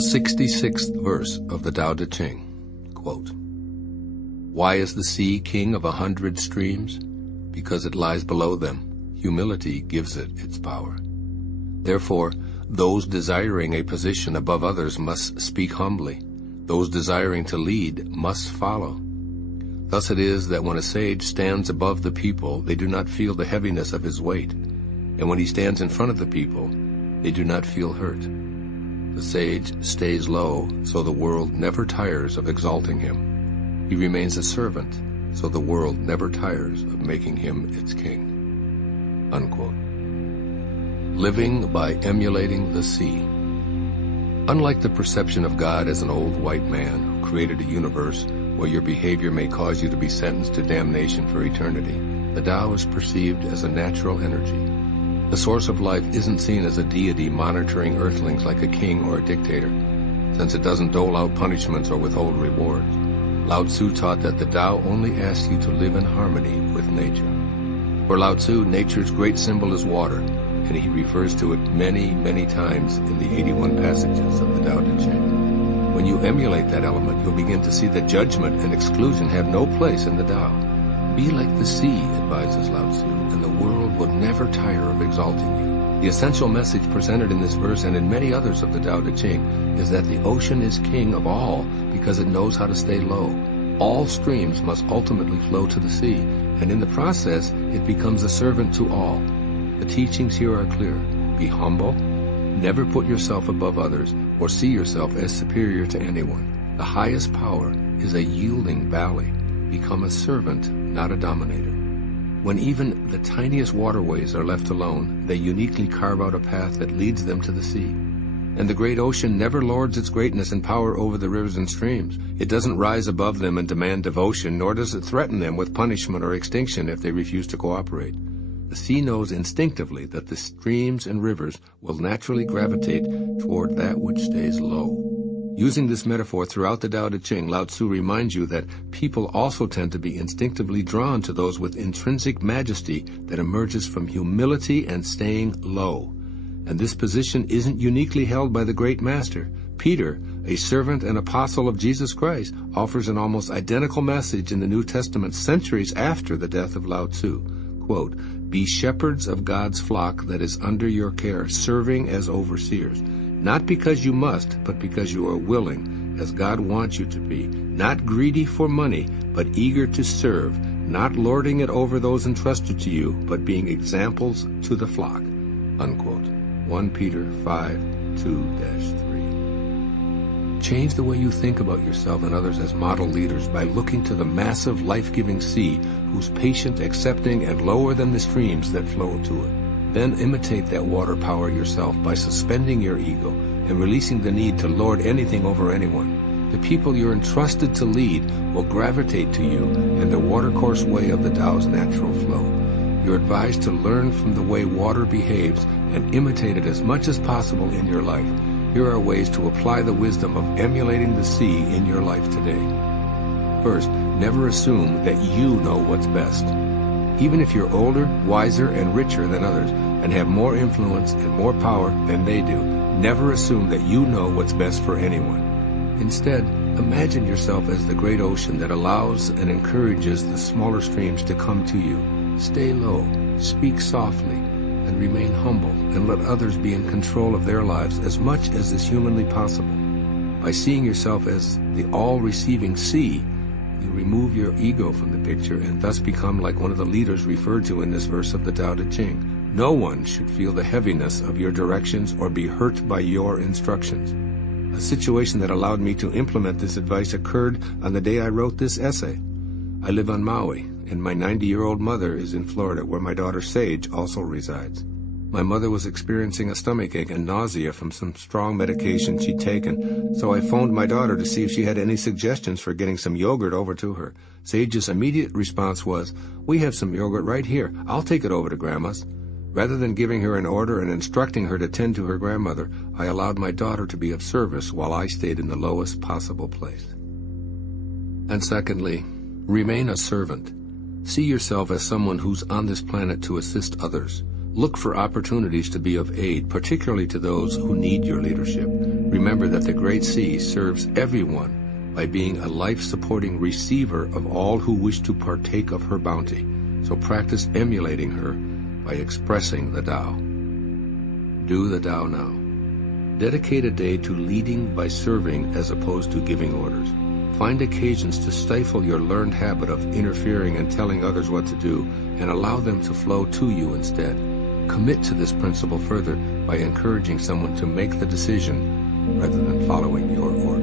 The 66th verse of the Tao Te Ching, quote, "Why is the sea king of 100 streams? Because it lies below them. Humility gives it its power. Therefore, those desiring a position above others must speak humbly. Those desiring to lead must follow. Thus it is that when a sage stands above the people, they do not feel the heaviness of his weight. And when he stands in front of the people, they do not feel hurt. The sage stays low, so the world never tires of exalting him. He remains a servant, so the world never tires of making him its king." Unquote. Living by emulating the sea. Unlike the perception of God as an old white man who created a universe where your behavior may cause you to be sentenced to damnation for eternity, the Tao is perceived as a natural energy. The source of life isn't seen as a deity monitoring earthlings like a king or a dictator, since it doesn't dole out punishments or withhold rewards. Lao Tzu taught that the Tao only asks you to live in harmony with nature. For Lao Tzu, nature's great symbol is water, and he refers to it many, many times in the 81 passages of the Tao Te Ching. When you emulate that element, you'll begin to see that judgment and exclusion have no place in the Tao. Be like the sea, advises Lao Tzu, and the world will never tire of exalting you. The essential message presented in this verse and in many others of the Tao Te Ching is that the ocean is king of all because it knows how to stay low. All streams must ultimately flow to the sea, and in the process, it becomes a servant to all. The teachings here are clear. Be humble, never put yourself above others, or see yourself as superior to anyone. The highest power is a yielding valley. Become a servant, not a dominator. When even the tiniest waterways are left alone, they uniquely carve out a path that leads them to the sea. And the great ocean never lords its greatness and power over the rivers and streams. It doesn't rise above them and demand devotion, nor does it threaten them with punishment or extinction if they refuse to cooperate. The sea knows instinctively that the streams and rivers will naturally gravitate toward that which stays low. Using this metaphor throughout the Tao Te Ching, Lao Tzu reminds you that people also tend to be instinctively drawn to those with intrinsic majesty that emerges from humility and staying low. And this position isn't uniquely held by the great master. Peter, a servant and apostle of Jesus Christ, offers an almost identical message in the New Testament centuries after the death of Lao Tzu. Quote, "Be shepherds of God's flock that is under your care, serving as overseers. Not because you must, but because you are willing, as God wants you to be, not greedy for money, but eager to serve, not lording it over those entrusted to you, but being examples to the flock." Unquote. 1 Peter 5:2-3. Change the way you think about yourself and others as model leaders by looking to the massive life-giving sea, who's patient, accepting, and lower than the streams that flow to it. Then imitate that water power yourself by suspending your ego and releasing the need to lord anything over anyone. The people you're entrusted to lead will gravitate to you in the watercourse way of the Tao's natural flow. You're advised to learn from the way water behaves and imitate it as much as possible in your life. Here are ways to apply the wisdom of emulating the sea in your life today. First, never assume that you know what's best. Even if you're older, wiser, and richer than others, and have more influence and more power than they do, never assume that you know what's best for anyone. Instead, imagine yourself as the great ocean that allows and encourages the smaller streams to come to you. Stay low, speak softly, and remain humble, and let others be in control of their lives as much as is humanly possible. By seeing yourself as the all-receiving sea, you remove your ego from the picture and thus become like one of the leaders referred to in this verse of the Tao Te Ching. No one should feel the heaviness of your directions or be hurt by your instructions. A situation that allowed me to implement this advice occurred on the day I wrote this essay. I live on Maui, and my 90-year-old mother is in Florida, where my daughter Sage also resides. My mother was experiencing a stomachache and nausea from some strong medication she'd taken, so I phoned my daughter to see if she had any suggestions for getting some yogurt over to her. Sage's immediate response was, "We have some yogurt right here. I'll take it over to Grandma's." Rather than giving her an order and instructing her to tend to her grandmother, I allowed my daughter to be of service while I stayed in the lowest possible place. And secondly, remain a servant. See yourself as someone who's on this planet to assist others. Look for opportunities to be of aid, particularly to those who need your leadership. Remember that the Great Sea serves everyone by being a life-supporting receiver of all who wish to partake of her bounty. So practice emulating her by expressing the Tao. Do the Tao now. Dedicate a day to leading by serving as opposed to giving orders. Find occasions to stifle your learned habit of interfering and telling others what to do, and allow them to flow to you instead. Commit to this principle further by encouraging someone to make the decision rather than following your orders.